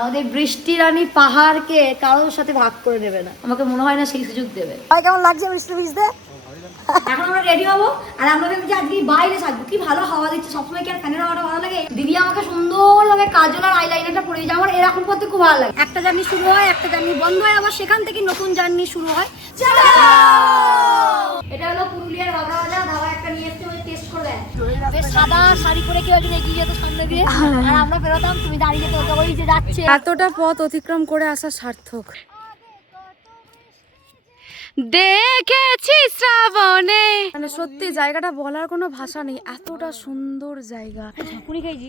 আমাদের বৃষ্টি রানী পাহাড়কে কারোর সাথে ভাগ করে নেবে না, আমাকে মনে হয় না সেই সুযোগ দেবে। ভাই কেমন লাগছে বৃষ্টি ভিজতে? এখন আমরা রেডি হবো আর আমরা ভেবেছি আজকে বাইরে থাকবো, কি ভালো হাওয়া দিচ্ছে, সবসময় কি আর ফ্যানের হাওয়াটা ভালো লাগে? দিদি আমাকে সুন্দরভাবে কাজল আর আইলাইনারটা পরিয়ে যায়, আমার এরকম করতে খুব ভালো লাগে। একটা জার্নি শুরু হয়, একটা জার্নি বন্ধ হয়, আবার সেখান থেকে নতুন জার্নি শুরু হয়। চলো, এটা হলো পুরুলিয়ার ভাগা ভাজা ধাবা, একটা নিয়ে এসে ওই টেস্ট করবেন। বেশ সাদা শাড়ি পরে কেউ একজন এগিয়ে যেত সামনে দিয়ে, আর আমরা বেরোতাম, তুমি দাঁড়িয়ে যেত, ওই যে যাচ্ছে। এতটা পথ অতিক্রম করে আসা সার্থক। দেখেছি শ্রাবণে, মানে সত্যি জায়গাটা বলার কোনো ভাষা নেই, এতটা সুন্দর জায়গা। ঝাঁকুনি খাইছি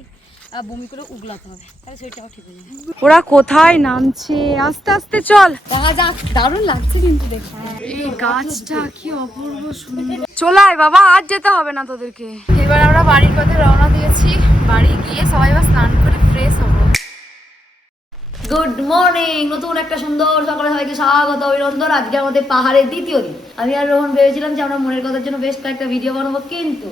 আর বমি করে উগলাতে হবে, তাহলে সেটাও ঠিক হয়ে যাবে। ওরা কোথায় নামছে? আস্তে আস্তে চল। দেখা যাক, দারুণ লাগছে কিন্তু দেখে। এই গাছটা কি অপূর্ব সুন্দর। চলাই বাবা, আজ যেতে হবে না তোদেরকে। এবার আমরা বাড়ির পথে রওনা দিয়েছি, বাড়ি গিয়ে সবাই এবার স্নান করে ফ্রেশ হবো। গুড মর্নিং, নতুন একটা সুন্দর সকালে সবাইকে স্বাগত, অভিনন্দন। আজকে আমাদের পাহাড়ের দ্বিতীয় দিন। আমি আর রোহন ভেবেছিলাম যে আমরা মনের কথার জন্য বেশ কয়েকটা ভিডিও বানাবো, কিন্তু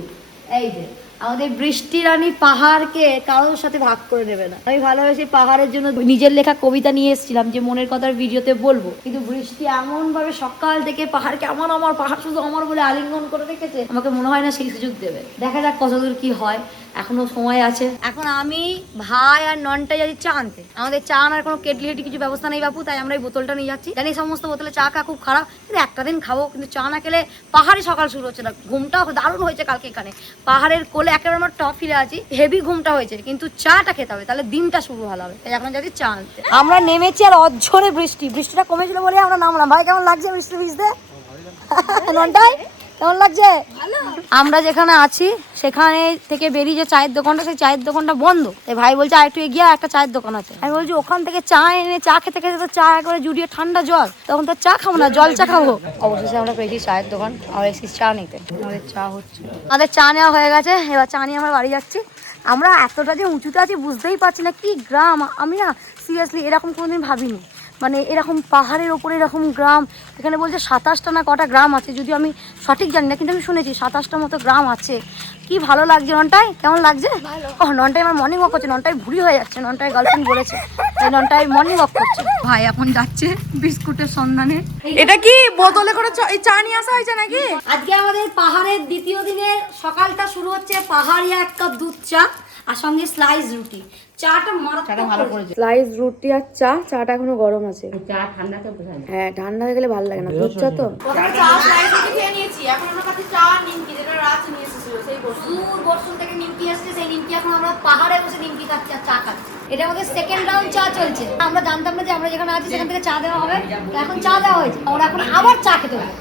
এই যে আমাদের বৃষ্টি রানী পাহাড়কে কারোর সাথে ভাগ করে নেবে না। আমি ভালোবেসে পাহাড়ের জন্য নিজের লেখা কবিতা নিয়ে এসেছিলাম যে মনের কথার ভিডিওতে বলবো, কিন্তু বৃষ্টি এমন ভাবে সকাল থেকে পাহাড়কে আমার পাহাড় শুধু আমার বলে আলিঙ্গন করে রেখেছে, আমাকে মনে হয় না সেই সুযোগ দেবে। দেখা যাক কতদূর কি হয়, এখনো সময় আছে। এখন আমি ভাই আর ননটাই যাচ্ছি চা আনতে। আমাদের চা আনার কোনো কেটলি হেটি কিছু ব্যবস্থা নেই বাপু, তাই আমরা এই বোতলটা নিয়ে যাচ্ছি। জানি সমস্ত বোতলে চা খাওয়া খুব খারাপ, কিন্তু একটা দিন খাবো, কিন্তু চা না খেলে পাহাড়ে সকাল শুরু হচ্ছে না। ঘুমটাও দারুণ হয়েছে কালকে, এখানে পাহাড়ের কোলে একেবারে আমরা টপ ফিরে আছি, হেভি ঘুমটা হয়েছে, কিন্তু চাটা খেতে হবে, তাহলে দিনটা শুরু ভালো হবে। তাই এখন যাচ্ছি চা আনতে। আমরা নেমেছি আর অঝরে বৃষ্টিটা কমেছিল বলে আমরা নামলাম। ভাই কেমন লাগছে বৃষ্টি ভিজতে? ননটাই কেমন লাগছে? আমরা যেখানে আছি সেখানে থেকে বেরিয়ে যে চায়ের দোকানটা, সেই চায়ের দোকানটা বন্ধ। তাই ভাই বলছে আর একটু এগিয়ে একটা চায়ের দোকান আছে। আমি বলছি ওখান থেকে চা এনে চা খেতে খেতে তো চা একবারে জুড়িয়ে ঠান্ডা জল, তখন তো চা খাবো না, জল চা খাবো। অবশেষে আমরা পেয়েছি চায়ের দোকান, আমরা এসেছি চা নিতে। আমাদের চা হচ্ছে, আমাদের চা নেওয়া হয়ে গেছে, এবার চা নিয়ে আমরা বাড়ি যাচ্ছি। আমরা এতটা যে উঁচুতে আছি বুঝতেই পারছি না, কি গ্রাম। আমি না সিরিয়াসলি এরকম কোনোদিন ভাবিনি, মানে এরকম পাহাড়ের ওপরে এরকম গ্রাম। এখানে বলছে 27টা না কটা গ্রাম আছে, যদিও আমি সঠিক জানি না, কিন্তু আমি শুনেছি 27টার মতো গ্রাম আছে। কি ভালো লাগছে। ননটাই কেমন লাগছে? ও ননটাই আমার মর্নিং ওয়াক করছে, ননটাই ভুড়ি হয়ে যাচ্ছে, ননটাই গার্লফ্রেন্ড বলেছে, তাই ননটাই মর্নিং ওয়াক করছে। ভাই এখন যাচ্ছে বিস্কুটের সন্ধানে। এটা কি বোতলে করে চা নিয়ে আসা হয়েছে নাকি? আজকে আমাদের পাহাড়ের দ্বিতীয় দিনের সকালটা শুরু হচ্ছে পাহাড়িয়া 1 কাপ দুধ চা আর সঙ্গে স্লাইস রুটি। চাটা ভালো করেছে, স্লাইস রুটি আর চা। চাটা এখনো গরম আছে, চা ঠান্ডাতে বোঝা যায়। হ্যাঁ ঠান্ডা হয়ে গেলে ভালো লাগে না, দুধ চা তো। চা স্লাইস রুটি খেয়ে নিয়েছি, এখন আমার কাছে চা নিমকি, যেটা রাত নিয়ে এসেছিল সেই বর্ষণ থেকে নিমকি আসছে, সেই নিমকি এখন আমরা পাহাড়ে বসে নিমকি খাচ্ছি আর চা খাচ্ছি। এটা আমাদের সেকেন্ড রাউন্ড চা চলছে। আমরা জানতাম না যে আমরা যেখানে আছি সেখান থেকে চা দেওয়া হবে, তো এখন চা দেওয়া হয়েছে, আমরা এখন আবার চা খেতে হবে।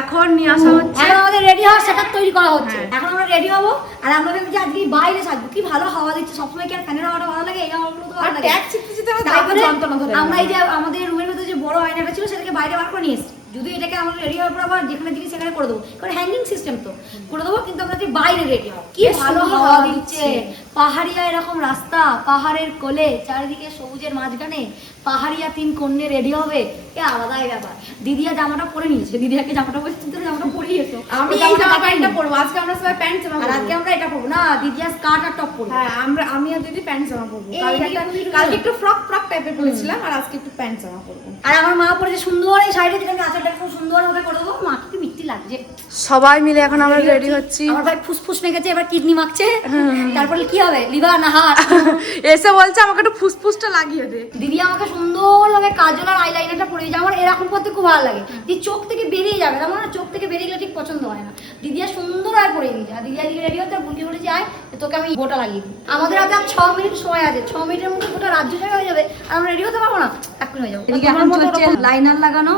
এখন নিয়ে আসা হচ্ছে, এখন আমাদের রেডি হওয়ার সেটআপ তৈরি করা হচ্ছে। এখন আমরা রেডি হবো আর আমরা ভেবেছি আজকে বাইরে থাকবো, কি ভালো হাওয়া দিচ্ছে, সবসময় কি আর ফ্যানের হাওয়াটা ভালো লাগে? এই হাওয়াগুলো তো ভালো লাগে। আমরা এই যে আমাদের রুমের ভেতরে যে বড় আয়নাটা ছিল সেটাকে বাইরে বার করে নিয়ে এসেছি। যদি এটাকে আমরা রেডি হওয়ার পর আবার যেখানে দিকে সেখানে করে দেবো, কারণ হ্যাঙ্গিং সিস্টেম তো করে দেবো, কিন্তু আমরা যদি বাইরে রেডি হবো। কি ভালো হাওয়া দিচ্ছে, পাহাড়িয়া এরকম রাস্তা, পাহাড়ের কোলে, চারিদিকে সবুজের মাঝখানে পাহাড়িয়া 3 কন্যে রেডি হবে, এ আলাদাই ব্যাপার। দিদিয়া জামাটা পরে নিয়েছে, দিদিয়াকে জামাটা বলছে তুমি জামাটা পরেই এসো। আমি এই জামা প্যান্টটা পরবো আজকে, আমরা সবাই প্যান্ট জামা আর আজকে আমরা এটা পরবো না, দিদিয়া স্কার্ট আর টপ পরবো। হ্যাঁ আমি আর দিদি প্যান্ট জামা পরবো। কালকে কালকে একটু ফ্রক টাইপের পরেছিলাম, আর আজকে একটু প্যান্ট জামা পরবো। আর আমার মা পরেছে সুন্দর এই শাড়িটা, যেটা আমি আঁচলটা খুব সুন্দর ভাবে করে দেবো। মা কি মিষ্টি লাগছে। সবাই মিলে এখন আমরা রেডি হচ্ছি। আমার ভাই ফুসফুস মেখেছে, এবার কিডনি মাখছে, তারপরে কি হবে, লিভার না হার্ট। এসে বলছে আমাকে একটু ফুসফুসটা লাগিয়ে দে। দিদি আমাকে সুন্দর ভাবে কাজল আর আইলাইনারটা পরিয়ে যায়, আমার এরকম করতে খুব ভালো লাগে। দিদি চোখ থেকে বেরিয়ে যাবে, তেমন না চোখ থেকে বেরিয়ে গেলে ঠিক পছন্দ হয় না। দিদিয়া সুন্দর আর পরিয়ে দিয়েছে, আর দিদিয়া দিকে রেডি হচ্ছে, বুঝে বলেছি আয় তোকে আমি গোটা লাগিয়ে দিই। আমাদের হাতে 6 মিনিট সময় আছে, 6 মিনিটের মধ্যে গোটা রাজ্য জায়গা হয়ে যাবে, আর আমরা রেডি হতে পারবো না, এক্ষুনি হয়ে যাবো। এদিকে এখন চলছে লাইনার লাগানো,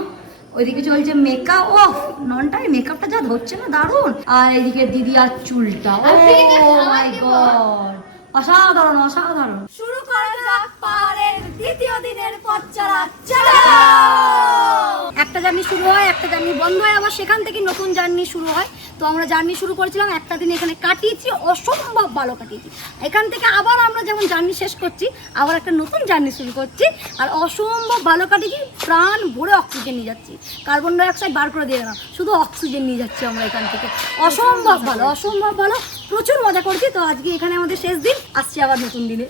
ওইদিকে চলছে মেকআপ। ও ননটাই মেকআপটা যা ধরছে না, দারুণ। আর এদিকে দিদি আর চুলটা, ও মাই গড, অসাধারণ অসাধারণ। শুরু করা যাক পাহাড়ের দ্বিতীয় দিনের পথ চলা। চলো, একটা জার্নি শুরু হয়, একটা জার্নি বন্ধ হয়, আবার সেখান থেকে নতুন জার্নি শুরু হয়। তো আমরা জার্নি শুরু করেছিলাম, একটা দিন এখানে কাটিয়েছি, অসম্ভব ভালো কাটিয়েছি। এখান থেকে আবার আমরা যেমন জার্নি শেষ করছি, আবার একটা নতুন জার্নি শুরু করছি, আর অসম্ভব ভালো কাটিয়েছি। প্রাণ ভরে অক্সিজেন নিয়ে যাচ্ছি, কার্বন ডাইঅক্সাইড বার করে দিয়ে না, শুধু অক্সিজেন নিয়ে যাচ্ছি আমরা এখান থেকে। অসম্ভব ভালো, অসম্ভব ভালো, প্রচুর মজা করছি। তো আজকে এখানে আমাদের শেষ দিন, আসছি আবার নতুন দিনে।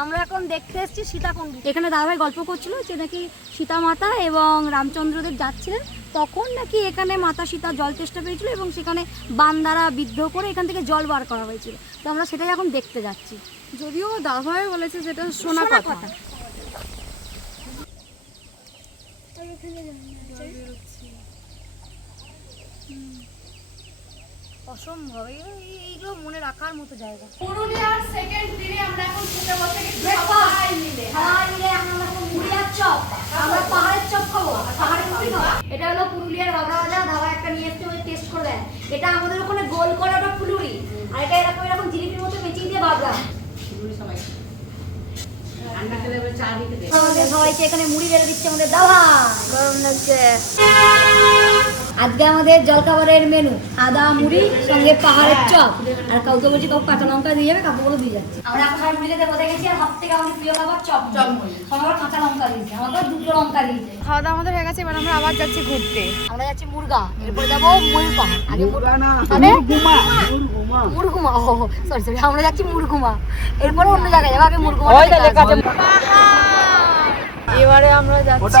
আমরা এখন দেখতে এসেছি সীতাকুণ্ড। এখানে দাদাভাই গল্প করছিল যে নাকি সীতা মাতা এবং রামচন্দ্রদেব যাচ্ছিলেন, তখন নাকি এখানে মাতা সীতা জল তেষ্টা পেয়েছিল এবং সেখানে বান দ্বারা বিদ্ধ করে এখান থেকে জল বার করা হয়েছিল। তো আমরা সেটাই এখন দেখতে যাচ্ছি। যদিও দাদাভাই বলেছে যেটা শোনা কথা। অসম্ভব, এইগুলো মনে রাখার মতো জায়গা। পুরুলিয়ার সেকেন্ড দিনে আমরা এখন খেতে বসে গেছি Breakfast। সবাই মিলে। সবাই মিলে এখন আমরা মুড়ি আর চপ, আমরা পাহাড়ের চপ খাবো, পাহাড়ের মুড়ি খাবো। এটা হলো পুরুলিয়ার ভাজা ভাজা, দাদা একটা নিয়ে এসছে, ওই টেস্ট করবেন। এটা আমাদের ওখানে গোল করে ওটা ফুলুরি, আর এটা এরকম এরকম জিলিপির মতো মেচিং দিয়ে ভাজা। আমাদের সবাইকে এখানে মুড়ি বেড়ে দিচ্ছে আমাদের দাদা। গরম লাগছে। আজকে আমাদের জলখাবারের মেনু আদা মুড়ি সঙ্গে পাহাড়ের চপ, আর কাউকে বলছি কাউ কাঁচা লঙ্কা দিয়ে যাবে, কাউকে বলে দিয়ে যাচ্ছে। আমরা এখন সবাই মুড়ি খেতে বসে গেছি, আর সব থেকে আমাদের প্রিয় খাবার চপ মুড়ি। সবার কাঁচা লঙ্কা দিয়েছে, আমাদের দুটো লঙ্কা দিয়েছে। খাওয়া দাওয়া আমাদের হয়ে গেছে, এবার আমরা আবার যাচ্ছি ঘুরতে। আমরা যাচ্ছি মুরগা, এরপরে যাবো ময়ূর পাহাড়। আগে মুরগুমা, সরি সরি, আমরা যাচ্ছি মুরগুমা, এরপরে অন্য জায়গায় যাবো। আগে মুরগুমা। এবারে আমরা যাচ্ছি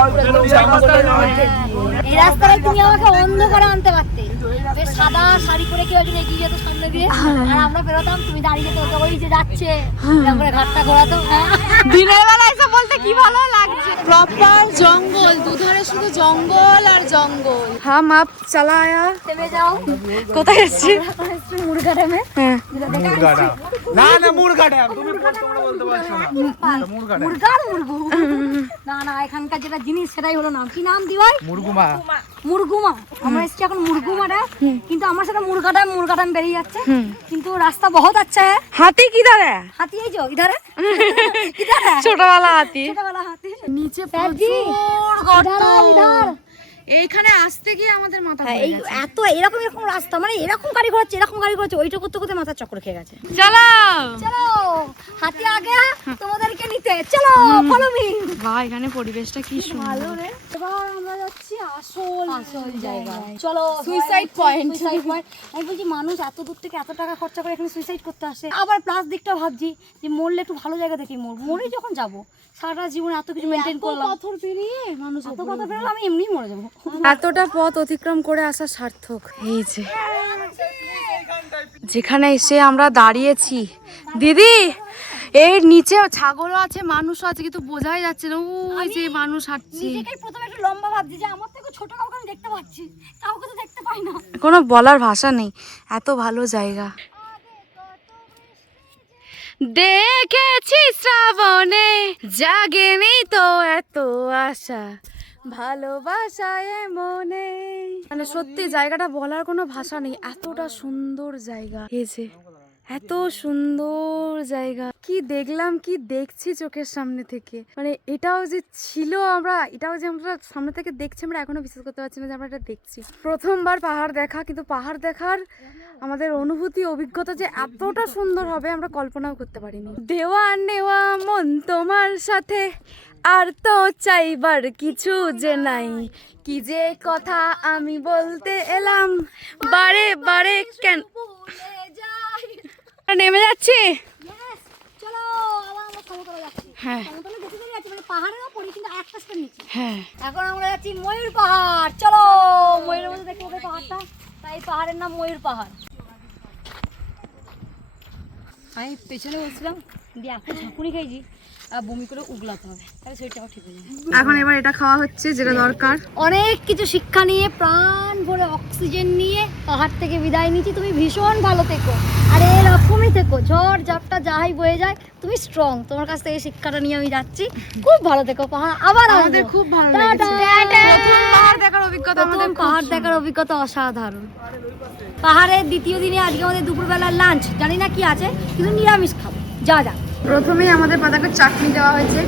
এই রাস্তায় তুমি আমাকে অন্ধকারে আনতে পারতে, বেশ সাদা শাড়ি পরে কেউ একজন এগিয়ে যেত সামনে দিয়ে, আর আমরা বেরোতাম, তুমি দাঁড়িয়ে যেত, ওই যে যাচ্ছে এরকম করে ঘাটটা ঘোরাতো। দিনের বেলা এসে বলতে কি ভালো লাগছে। প্রপার জঙ্গল, দুধারে শুধু জঙ্গল আর জঙ্গল। হাম আপ চালায়া। থেমে যাও। কোথায় এসেছি? মুরগা ড্যামে। হ্যাঁ, না না মুরগা ড্যাম, তুমি তোমরা বলতে পারছো না। মুরগা ড্যাম, মুরগা আর মুরগু। না না, এখানকার যেটা জিনিস সেটাই হলো নাম। কি নাম দি ভাই? মুরগুমা। মুরগুমা। আমরা এসেছি এখন মুরগুমাটা, কিন্তু আমার সাথে মুরগা ড্যাম বেরিয়ে যাচ্ছে, কিন্তু রাস্তা বহুত আচ্ছা है। হাতি কিধার है? হাতি এই जो इधर है। इधर है ছোটবেলা হাতি। ছোটবেলা হাতি। নিচে প্রচুর গর্ত। इधर এইখানে আসতে গিয়ে আমাদের মাথা ঘুরে এই গেছে। এত এরকম এরকম রাস্তা, মানে এরকম গাড়ি ঘোরাচ্ছে ওইটা করতে করতে মাথা চক্কর খেয়ে গেছে। চলো চলো হাতি আগে তোমাদেরকে নিতে, চলো ফলো মি। বাহ, এখানে পরিবেশটা কি সুন্দর। রে এবার আমরা যাচ্ছি আসল জায়গায়। চলো সুইসাইড পয়েন্ট। Suicide point. আমি বলছি মানুষ এত দূর থেকে এত টাকা খরচা করে এখানে সুইসাইড করতে আসে, আবার প্লাস দিকটা ভাবছি যে মরলে একটু ভালো জায়গা দেখি মরে যখন যাবো, সারা জীবন এত কিছু মেনটেন করলাম, পাথর পেরিয়ে মানুষ এত কথা পেরোলো, আমি এমনিই মরে যাবো। এতটা পথ অতিক্রম করে আসা সার্থক। এই যে যেখানে এসে আমরা দাঁড়িয়েছি, দিদি এর নিচে ছাগলও আছে, মানুষও আছে, কিন্তু বোঝাই যাচ্ছে না ওই যে মানুষ হাঁটছে। নিজেকে প্রথমে একটু লম্বা ভাবছি যে আমার থেকে ছোট কাউকে আমি দেখতে পাচ্ছি, কাউকে তো দেখতে পাই না। কোনো বলার ভাষা নেই, এত ভালো জায়গা। দেখেছি শ্রাবণে, জাগেনি তো এত আশা, ভালোবাসায় মনে। মানে সত্যি জায়গাটা বলার কোনো ভাষা নেই, এতটা সুন্দর জায়গা। এই যে এত সুন্দর জায়গা, কি দেখলাম, কি দেখছি চোখের সামনে থেকে। মানে এটাও যে ছিল, এটাও যে আমরা সামনে থেকে দেখছি, আমরা এখনো বিশ্বাস করতে পারছি না যে আমরা এটা দেখছি। প্রথমবার পাহাড় দেখা, কিন্তু পাহাড় দেখার আমাদের অনুভূতি, অভিজ্ঞতা যে এতটা সুন্দর হবে আমরা কল্পনাও করতে পারিনি। দেওয়া নেওয়া মন তোমার সাথে, আর তো চাইবার কিছু যে নাই, কি যে কথা আমি বলতে এলাম বারে বারে কেন। নেমে যাচ্ছি। চলো আবার আমরা সমতলে যাচ্ছি। হ্যাঁ সমতলে বেশি করে যাচ্ছি, মানে পাহাড়ের উপরে, কিন্তু একটা স্টেপ নিচে। হ্যাঁ, এখন আমরা যাচ্ছি ময়ূর পাহাড়। চলো ময়ূরের মধ্যে দেখতে হবে পাহাড়টা, তাই পাহাড়ের নাম ময়ূর পাহাড়। আমি পেছনে বসছিলাম, দিয়ে এখন ঝাঁকুনি খেয়েছি, আর বমি করে উগলাতে হবে, তাহলে শরীরটাও ঠিক হয়ে যাবে। এখন এবার এটা খাওয়া হচ্ছে যেটা দরকার। অনেক কিছু শিক্ষা নিয়ে, প্রাণ ভরে অক্সিজেন নিয়ে পাহাড় থেকে বিদায় নিচ্ছি। তুমি ভীষণ ভালো থেকো, আর এরকমই থেকো, ঝড় ঝাপটা যাই বয়ে যায় তুমি স্ট্রং। তোমার কাছ থেকে শিক্ষাটা নিয়ে আমি যাচ্ছি, খুব ভালো থেকো। পাহাড় আবার আমাদের খুব ভালো লেগেছে। প্রথম পাহাড় দেখার অভিজ্ঞতা আমাদের পাহাড় দেখার অভিজ্ঞতা অসাধারণ। পাহাড়ের দ্বিতীয় দিনে আজকে আমাদের দুপুরবেলার লাঞ্চ, জানি না কি আছে, কিন্তু নিরামিষ খাবো। যা প্রথমেই আমাদের পাতাকে চাটনি দেওয়া হয়েছে,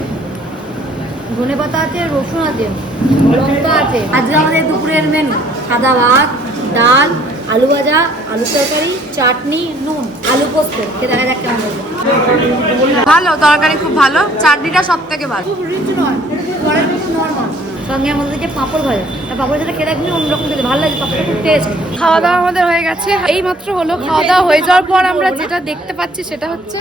ধনে পাতা আছে, রসুন আছে, লঙ্কা আছে। আজকে আমাদের দুপুরের মেনু সাদা ভাত, ডাল, আলু ভাজা, আলু তরকারি, চাটনি, নুন, আলু পোস্ত। দেখা যাক কেমন হলো। ভালো তরকারি, খুব ভালো। চাটনিটা সব থেকে ভালো। খুব রিচ নয়, এটা খুব নর্মাল। সঙ্গে আমাদের যে পাঁপড় ভাজা, পাঁপড় ভাজাটা খেতে একদম অন্যরকম খেতে ভালো লাগে, পাঁপড়টা খুব টেস্ট। খাওয়া দাওয়া আমাদের হয়ে গেছে, এই মাত্র হলো। খাওয়া দাওয়া হয়ে যাওয়ার পর আমরা যেটা দেখতে পাচ্ছি সেটা হচ্ছে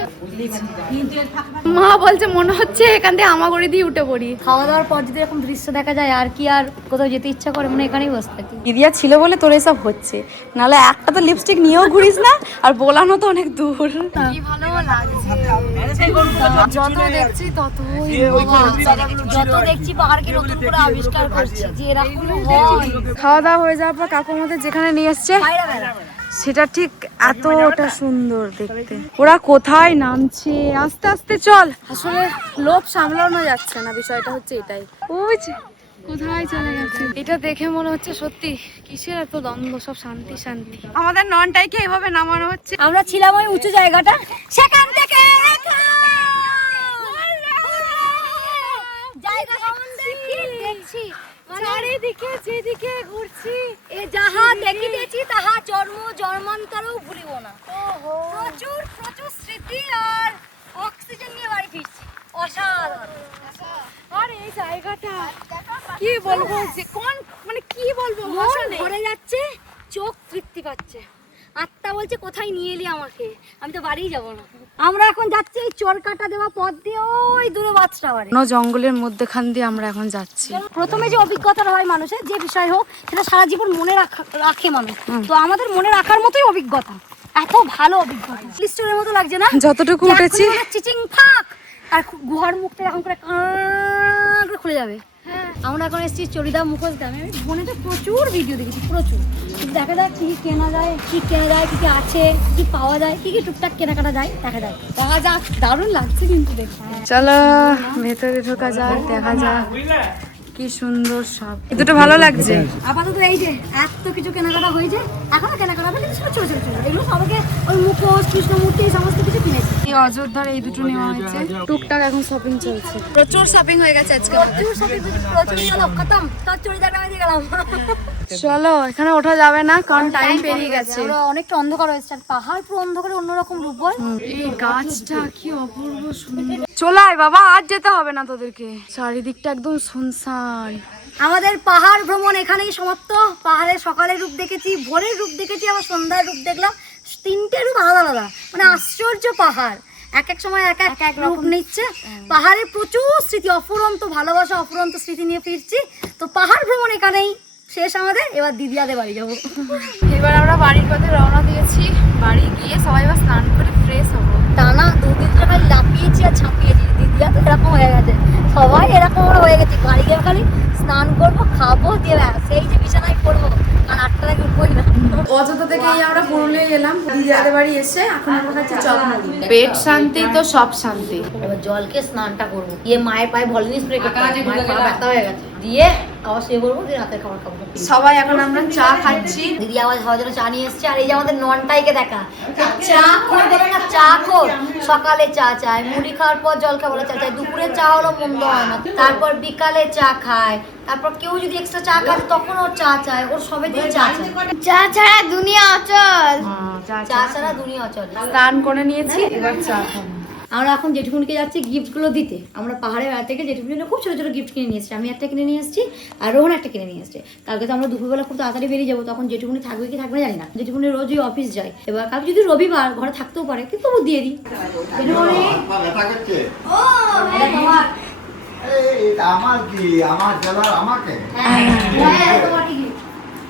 মা বলছে মনে হচ্ছে এখান থেকে হামাগুড়ি দিয়ে উঠে পড়ি। খাওয়া দাওয়ার পর যদি এরকম দৃশ্য দেখা যায় আর কি আর কোথাও যেতে ইচ্ছা করে, মানে এখানেই বসে থাকি। দিদিয়া ছিল বলে তোর এসব হচ্ছে, নাহলে একটা তো লিপস্টিক নিয়েও ঘুরিস না, আর বোলানো তো অনেক দূর। কি ভালো লাগছে, যত দেখছি ততই যত দেখছি পাহাড়কে নতুন করে আবিষ্কার করছি যে এরকম হয়। খাওয়া দাওয়া হয়ে যাওয়ার পর কাকু আমাদের যেখানে নিয়ে এসছে সেটা ঠিক এতটা সুন্দর দেখতে। ওরা কোথায় নামছে, আস্তে আস্তে চল। আসলে লোভ সামলানো যাচ্ছে না, বিষয়টা হচ্ছে এটাই। ওই যে কোথায় চলে গেছে, এটা দেখে মনে হচ্ছে সত্যি কিসের এত দ্বন্দ্ব, সব শান্তি শান্তি। আমাদের ননটাইকে এভাবে নামানো হচ্ছে। আমরা ছিলাম ওই উঁচু জায়গাটা, সেখান থেকে জায়গা সম্বন্ধে কি দেখছি, চারিদিকে যেদিকে ঘুরছি এ যাহা দেখিতেছি তাহা জন্ম জন্মান্তরেও ভুলিব না। প্রচুর প্রচুর স্মৃতি আর অক্সিজেন নিয়ে বাড়ি ফিরছি, অসাধারণ। আর এই জায়গাটা কি বলবো, যে কোন মানে কি বলবো, ভাষা নেই। ভরে যাচ্ছে, চোখ তৃপ্তি পাচ্ছে, আত্মা বলছে কোথায় নিয়ে এলি আমাকে, আমি তো বাড়িই যাব না। আমরা এখন যাচ্ছি এই চোর কাটা দেওয়া পথ দিয়ে ওই দূরে বাচ্চাবাড়ি। জঙ্গলের মধ্যেখান দিয়ে আমরা এখন যাচ্ছি। প্রথমে যে অভিজ্ঞতা হয় মানুষের, যে বিষয় হোক সেটা সারা জীবন মনে রাখে মানুষ। তো আমাদের মনে রাখার মতোই অভিজ্ঞতা, এত ভালো অভিজ্ঞতা, স্টোরের মতো লাগছে না? যতটুকু উঠেছি চিচিং ফাক, আর গুহার মুখটা এখন করে করে খুলে যাবে। আমরা এখন এসেছি চরিদা মুখোশ গ্রামে। আমি ফোনে তো প্রচুর ভিডিও দেখেছি, প্রচুর। দেখা যায় কি কেনা যায়, কি কেনা যায়, কি কি আছে, কি পাওয়া যায়, কি কি টুকটাক কেনাকাটা যায়, দেখা যায়। দেখা যাক, দারুণ লাগছে কিন্তু দেখতে। চলো ভেতরে ঢোকা যাক, দেখা যাক কি সুন্দর সব। দুটো ভালো লাগছে। আপাতত এই যে এত কিছু কেনাকাটা হয়েছে, এখনো কেনাকাটা হবে, কিন্তু ছোট ছোট ছোট ছোট এগুলো সবাইকে ওই মুখোশ, কৃষ্ণমূর্তি, এই সমস্ত কিছু কিনেছি। এই অযোধ্যার এই দুটো নেওয়া হয়েছে, টুকটাক এখন শপিং চলছে। প্রচুর শপিং হয়ে গেছে আজকে, প্রচুর শপিং, প্রচুর গেলাম, খতম। সব চরিদা গ্রামে দিয়ে গেলাম। চলো এখানে ওঠা যাবে না, কারণ টাইম পেরিয়ে গেছে। আমরা অনেকটা অন্ধকার হয়েছে, আর পাহাড় পুরো অন্ধকারে অন্যরকম রূপ বল। এই গাছটা কি অপূর্ব সুন্দর। চলাই বাবা, আজ যেতে হবে না তোদেরকে, চারিদিকটা একদম শুনশান। আমাদের পাহাড় ভ্রমণ এখানেই সমাপ্ত। পাহাড়ের সকালের রূপ দেখেছি, ভোরের রূপ দেখেছি, আবার সন্ধ্যার রূপ দেখলাম। তিনটে রূপ আলাদা আলাদা, মানে আশ্চর্য পাহাড়, এক এক সময় এক এক রূপ নিচ্ছে। পাহাড়ে প্রচুর স্মৃতি, অফুরন্ত ভালোবাসা, অফুরন্ত স্মৃতি নিয়ে ফিরছি। তো পাহাড় ভ্রমণ এখানেই শেষ আমাদের। এবার দিদিয়াদের বাড়ি যাবো। এবার আমরা বাড়ির পথে রওনা দিয়েছি। বাড়ি গিয়ে সবাই এবার স্নান করে ফ্রেশ হবো। টানা দুদিন ধরে খালি লাপিয়েছি আর ছাপিয়েছি। দিদিয়া তো এরকম হয়ে গেছে, সবাই এরকম হয়ে গেছে। বাড়ি গিয়ে খালি স্নান করবো, খাবো, দিয়ে সেই যে বিছানায় পড়বো, আর 8টা থেকে উঠবোই না। অযোধ্যা থেকে আমরা পুরুলিয়া এলাম, দিদিয়াদের বাড়ি এসে এখন আমরা খাচ্ছি চপ মুড়ি। পেট শান্তি তো সব শান্তি। এবার জলকে স্নানটা করবো, দিয়ে মায়ের পায়ে ভলিনি স্প্রে করতে হবে, মায়ের পা ব্যথা হয়ে গেছে, দিয়ে আবার শুয়ে পড়বো, দিয়ে রাতের খাবার খাবো। সবাই এখন আমরা চা খাচ্ছি। দিদি আবার খাওয়ার জন্য চা নিয়ে এসছে। আর এই যে আমাদের ননটাইকে দেখা, চা খোর বলে না, চা খোর। সকালে চা চায়, মুড়ি খাওয়ার পর জল খাবার চা চায়, দুপুরে চা হলো মন্দ হয় না, তারপর বিকালে চা খায়, তারপর কেউ যদি এক্সট্রা চা খায় তখন ওর চা চায়, ওর সবে দিয়ে চা চায়। চা ছাড়া দুনিয়া অচল। চা ছাড়া দুনিয়া অচল। স্নান করে নিয়েছি, এবার চা খাবো। আমরা এখন জেঠুকুনিকে যাচ্ছি গিফটগুলো দিতে। আমরা পাহাড়ে বেড়া থেকে জেঠুকুনি খুব ছোটো ছোটো গিফট কিনে নিয়ে এসেছি। আমি একটা কিনে নিয়ে এসেছি, আর রোহন একটা কিনে নিয়ে এসেছে। কালকে তো আমরা দুপুরবেলা খুব তাড়াতাড়ি বেরিয়ে যাবো, তখন জেঠুকুনি থাকবে কি থাকবে জানি না। জেঠুকুনি রোজই অফিস যায়, এবার কালকে যদি রবিবার ঘরে থাকতেও পারে, কিন্তু তবু দিয়ে দিই। জেঠুকুনি এটা তোমার। এটা আমার কি, আমার জেলার আমাকে হ্যাঁ, তোমার কি gift?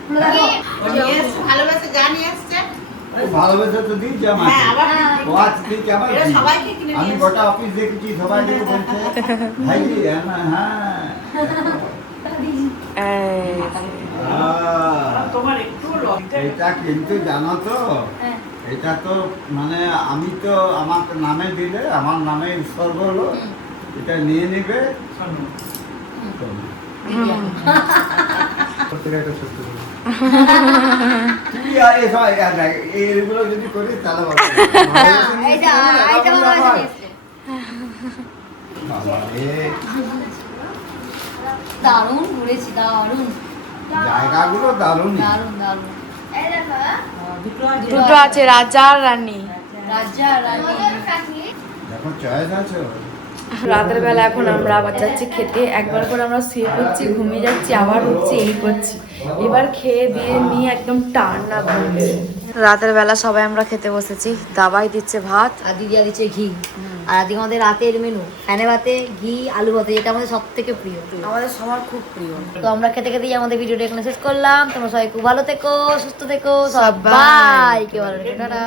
খুলে দেখো। ভালোবাসা জানি আসছে। ভালোবেসে তো দিচ্ছে আমাকে। ও আজ দিচ্ছে আমার কি? সবাইকে কিনে আমি গোটা অফিস দেখেছি, সবাই দেখে বলছে ভাই জি, হ্যাঁ এটা কিন্তু জানো তো, এটা তো মানে আমি তো আমাকে নামে দিলে, আমার নামে উৎসর্গ হলো, এটা নিয়ে নিবে। এইগুলো যদি করি তাহলে দারুণ ঘুরেছি, দারুণ জায়গাগুলো দারুণ। দারুণ দারুণ। দুটো আছে, রাজা আর রানী। রাজা রানী। দেখো চয়েস আছে। রাতের বেলা এখন আমরা আবার যাচ্ছি খেতে, একবার করে আমরা শুয়ে পড়ছি, ঘুমিয়ে যাচ্ছি, আবার উঠছি, এই করছি। এবার খেয়ে দিয়ে নিয়ে একদম টান না ঘুমবে। রাতের বেলা সবাই আমরা খেতে বসেছি, দাবাই দিচ্ছে ভাত, আর দিদি দিচ্ছে ঘি, আর আজকে আমাদের রাতের মেনু ফ্যানে ভাতে ঘি আলু ভাতে, যেটা আমাদের সব থেকে প্রিয়। আমাদের সবার খুব প্রিয়। তো আমরা খেতে খেতেই আমাদের ভিডিওটা এখানে শেষ করলাম। তোমরা সবাই খুব ভালো থেকো, সুস্থ থেকো, সবাই। সবাইকে ভালো রেখো, টাটা।